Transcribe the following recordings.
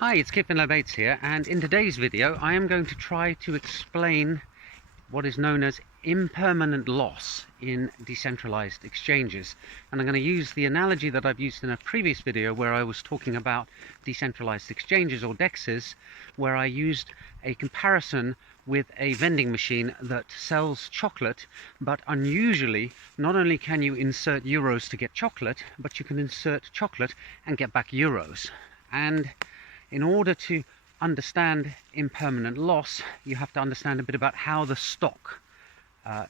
Hi, it's Kipin Labates here, and in today's video I am going to try to explain what is known as impermanent loss in decentralized exchanges. And I'm going to use the analogy that I've used in a previous video where I was talking about decentralized exchanges or DEXs, where I used a comparison with a vending machine that sells chocolate, but unusually not only can you insert euros to get chocolate, but you can insert chocolate and get back euros. And in order to understand impermanent loss, you have to understand a bit about how the stock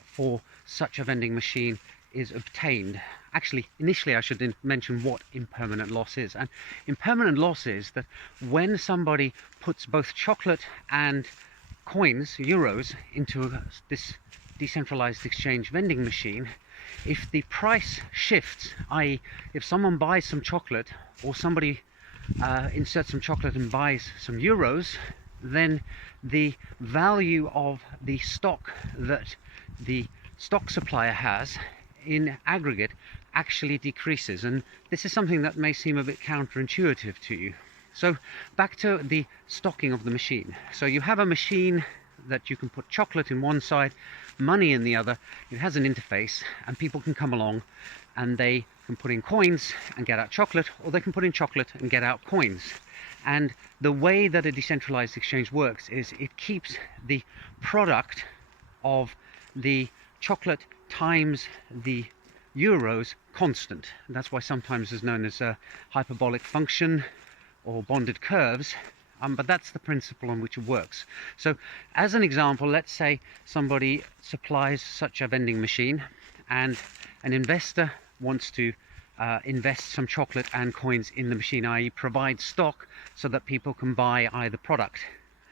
for such a vending machine is obtained. Actually, initially I should mention what impermanent loss is. And impermanent loss is that when somebody puts both chocolate and coins, euros, into this decentralized exchange vending machine, if the price shifts, i.e. if someone buys some chocolate or somebody inserts some chocolate and buys some euros, then the value of the stock that the stock supplier has in aggregate actually decreases. And this is something that may seem a bit counterintuitive to you. So back to the stocking of the machine. So you have a machine that you can put chocolate in one side, money in the other. It has an interface, and people can come along and they can put in coins and get out chocolate, or they can put in chocolate and get out coins. And the way that a decentralized exchange works is it keeps the product of the chocolate times the euros constant. And that's why sometimes it's known as a hyperbolic function or bonded curves. But that's the principle on which it works. So as an example, let's say somebody supplies such a vending machine and an investor wants to invest some chocolate and coins in the machine, i.e. provide stock so that people can buy either product.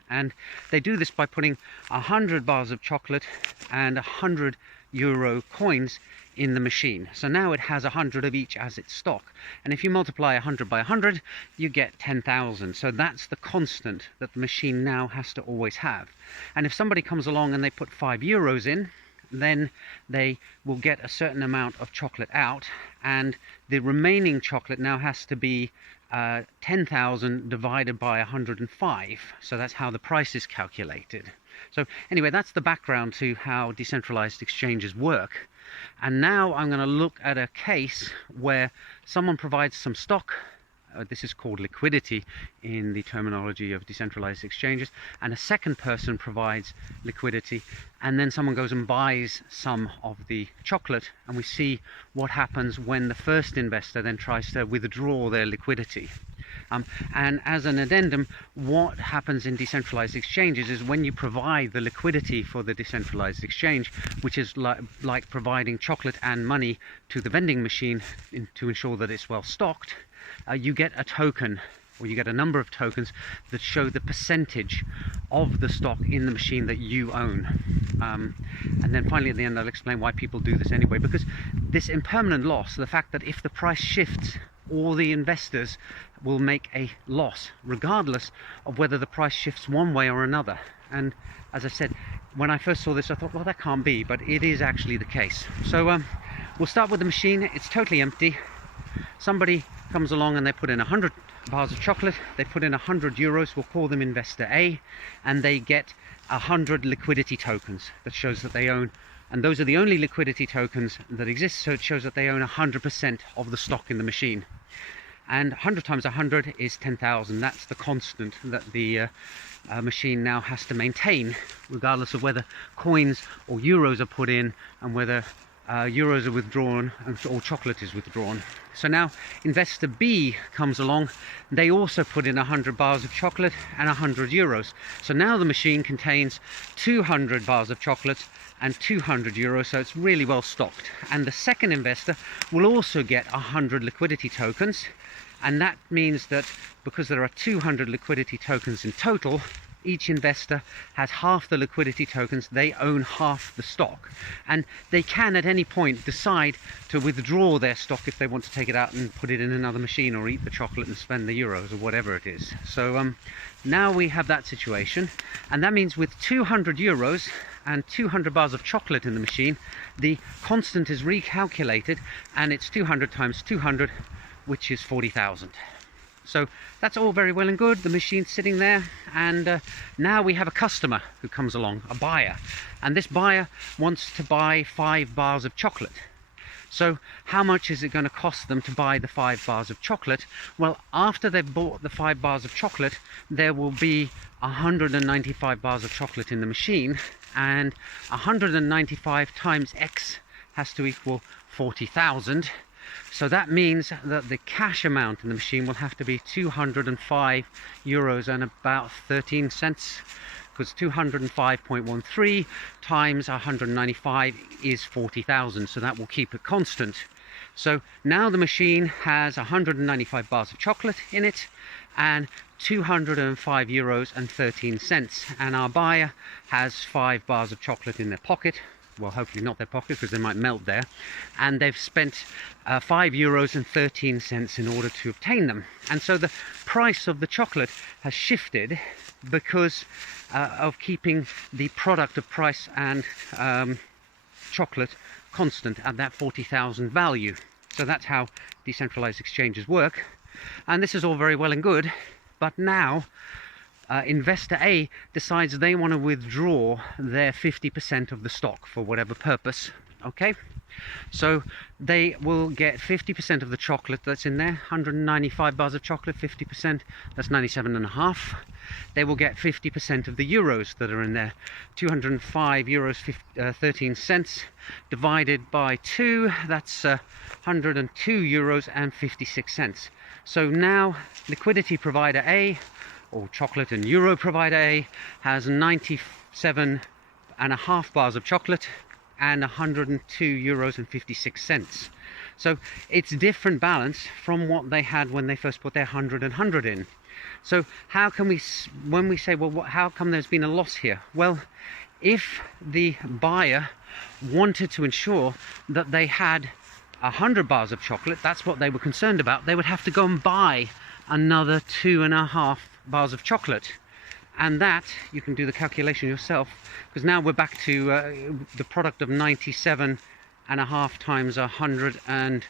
And they do this by putting 100 bars of chocolate and 100 euro coins in the machine. So now it has 100 of each as its stock. And if you multiply 100 by 100, you get 10,000. So that's the constant that the machine now has to always have. And if somebody comes along and they put 5 euros in, then they will get a certain amount of chocolate out, and the remaining chocolate now has to be 10,000 divided by 105. So that's how the price is calculated. So anyway, that's the background to how decentralized exchanges work. And now I'm going to look at a case where someone provides some stock. This is called liquidity in the terminology of decentralized exchanges, and a second person provides liquidity, and then someone goes and buys some of the chocolate, and we see what happens when the first investor then tries to withdraw their liquidity. And as an addendum, what happens in decentralized exchanges is when you provide the liquidity for the decentralized exchange, which is like providing chocolate and money to the vending machine to ensure that it's well stocked, you get a token, or you get a number of tokens that show the percentage of the stock in the machine that you own. And then finally at the end I'll explain why people do this anyway, because this impermanent loss, the fact that if the price shifts, all the investors will make a loss regardless of whether the price shifts one way or another. And as I said, when I first saw this I thought, well, that can't be, but it is actually the case. So we'll start with the machine. It's totally empty. Somebody comes along and they put in 100 bars of chocolate, they put in 100 euros, we'll call them investor A, and they get 100 liquidity tokens that shows that they own, and those are the only liquidity tokens that exist, so it shows that they own 100% of the stock in the machine. And 100 times 100 is 10,000. That's the constant that the machine now has to maintain, regardless of whether coins or euros are put in and whether euros are withdrawn or chocolate is withdrawn. So now investor B comes along. They also put in 100 bars of chocolate and 100 euros. So now the machine contains 200 bars of chocolate and 200 euros, so it's really well stocked. And the second investor will also get 100 liquidity tokens, and that means that because there are 200 liquidity tokens in total, each investor has half the liquidity tokens, they own half the stock, and they can at any point decide to withdraw their stock if they want to take it out and put it in another machine, or eat the chocolate and spend the euros or whatever it is. So now we have that situation, and that means with 200 euros and 200 bars of chocolate in the machine, the constant is recalculated, and it's 200 times 200, which is 40,000. So that's all very well and good. The machine's sitting there, and now we have a customer who comes along, a buyer, and this buyer wants to buy 5 bars of chocolate. So how much is it going to cost them to buy the 5 bars of chocolate? Well, after they've bought the 5 bars of chocolate, there will be 195 bars of chocolate in the machine, and 195 times X has to equal 40,000. So that means that the cash amount in the machine will have to be 205 euros and about 13 cents, because 205.13 times 195 is 40,000, so that will keep it constant. So now the machine has 195 bars of chocolate in it and 205 euros and 13 cents, and our buyer has 5 bars of chocolate in their pocket. Well, hopefully not their pocket, because they might melt there, and they've spent 5 euros and 13 cents in order to obtain them. And so the price of the chocolate has shifted because of keeping the product of price and chocolate constant at that 40,000 value. So that's how decentralized exchanges work, and this is all very well and good, but now investor A decides they want to withdraw their 50% of the stock for whatever purpose. Okay, so they will get 50% of the chocolate that's in there, 195 bars of chocolate, 50%, that's 97.5. They will get 50% of the euros that are in there, 205 euros 13 cents divided by 2, that's 102 euros and 56 cents. So now liquidity provider A, or chocolate and euro provider A, has 97.5 bars of chocolate and 102 euros and 56 cents. So it's different balance from what they had when they first put their 100 and 100 in. So how can we, when we say, well, how come there's been a loss here? Well, if the buyer wanted to ensure that they had 100 bars of chocolate, that's what they were concerned about, they would have to go and buy another 2.5 bars of chocolate, and that you can do the calculation yourself, because now we're back to the product of 97.5 times 100 and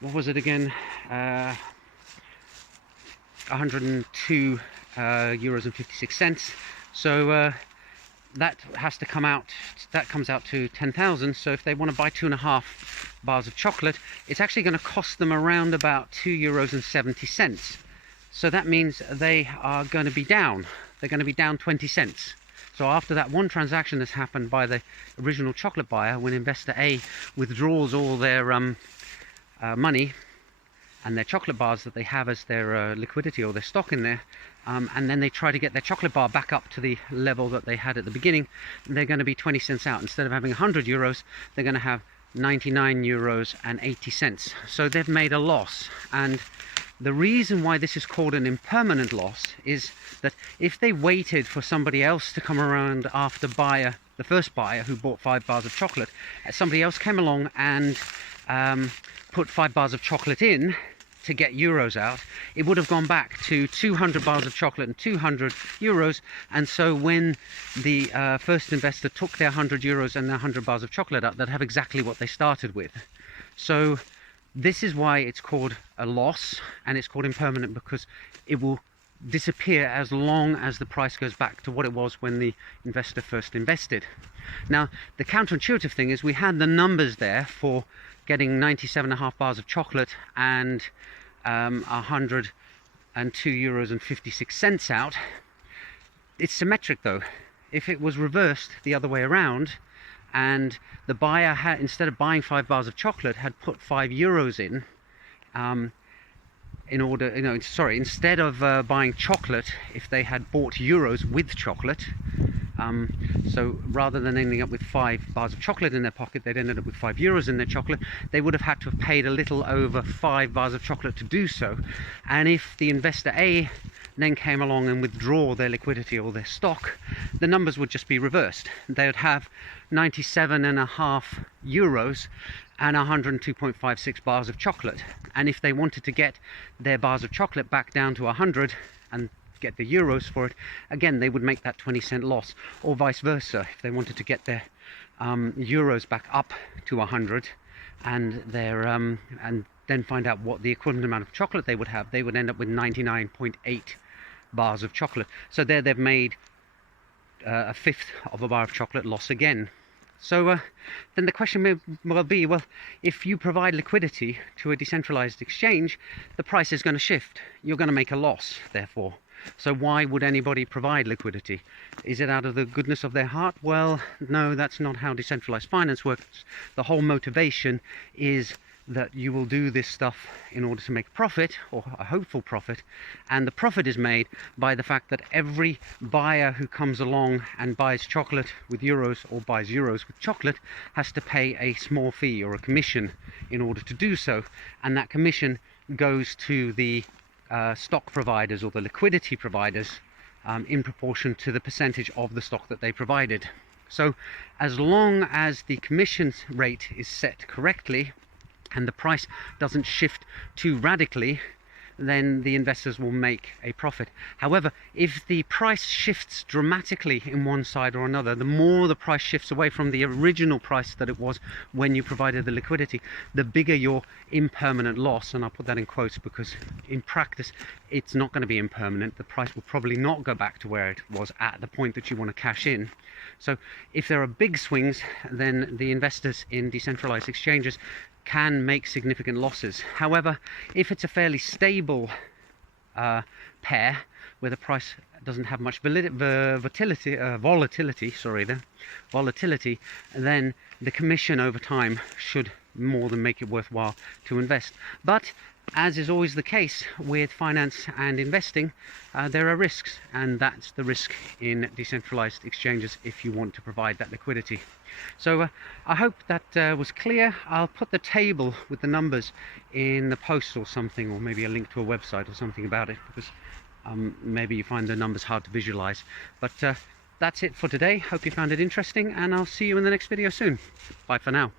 what was it again, 102 euros and 56 cents. So that has to come out, that comes out to 10,000. So if they want to buy 2.5 bars of chocolate, it's actually going to cost them around about 2 euros and 70 cents. So that means they are going to be down. They're going to be down 20 cents. So after that one transaction has happened by the original chocolate buyer, when investor A withdraws all their money and their chocolate bars that they have as their liquidity or their stock in there, and then they try to get their chocolate bar back up to the level that they had at the beginning, they're going to be 20 cents out. Instead of having 100 euros, they're going to have 99 euros and 80 cents. So they've made a loss. And the reason why this is called an impermanent loss is that if they waited for somebody else to come around after the first buyer who bought 5 bars of chocolate, somebody else came along and put 5 bars of chocolate in to get euros out, it would have gone back to 200 bars of chocolate and 200 euros. And so when the first investor took their 100 euros and their 100 bars of chocolate out, they'd have exactly what they started with. So this is why it's called a loss, and it's called impermanent, because it will disappear as long as the price goes back to what it was when the investor first invested. Now, the counterintuitive thing is we had the numbers there for getting 97.5 bars of chocolate and 102 euros and 56 cents out. It's symmetric though. If it was reversed the other way around, and the buyer had, instead of buying 5 bars of chocolate, had put 5 euros in order, instead of buying chocolate, if they had bought euros with chocolate, so rather than ending up with 5 bars of chocolate in their pocket, they'd ended up with 5 euros in their chocolate. They would have had to have paid a little over 5 bars of chocolate to do so. And if the investor A then came along and withdraw their liquidity or their stock, the numbers would just be reversed. They would have 97.5 euros and 102.56 bars of chocolate. And if they wanted to get their bars of chocolate back down to 100 and get the euros for it, again they would make that 20-cent loss, or vice versa. If they wanted to get their euros back up to 100 and their and then find out what the equivalent amount of chocolate they would have, they would end up with 99.8 bars of chocolate. So there they've made a fifth of a bar of chocolate loss again. So then the question may well be, well, if you provide liquidity to a decentralized exchange, the price is going to shift. You're going to make a loss, therefore. So why would anybody provide liquidity? Is it out of the goodness of their heart? Well, no, that's not how decentralized finance works. The whole motivation is that you will do this stuff in order to make a profit, or a hopeful profit, and the profit is made by the fact that every buyer who comes along and buys chocolate with euros or buys euros with chocolate has to pay a small fee or a commission in order to do so, and that commission goes to the stock providers or the liquidity providers in proportion to the percentage of the stock that they provided. So as long as the commission rate is set correctly and the price doesn't shift too radically, then the investors will make a profit. However, if the price shifts dramatically in one side or another, the more the price shifts away from the original price that it was when you provided the liquidity, the bigger your impermanent loss. And I'll put that in quotes because in practice it's not going to be impermanent. The price will probably not go back to where it was at the point that you want to cash in. So if there are big swings, then the investors in decentralized exchanges can make significant losses. However, if it's a fairly stable pair where the price doesn't have much volatility, then the commission over time should more than make it worthwhile to invest. But as is always the case with finance and investing, there are risks, and that's the risk in decentralized exchanges if you want to provide that liquidity. So I hope that was clear. I'll put the table with the numbers in the post or something, or maybe a link to a website or something about it, because maybe you find the numbers hard to visualize. But that's it for today. Hope you found it interesting, and I'll see you in the next video soon. Bye for now.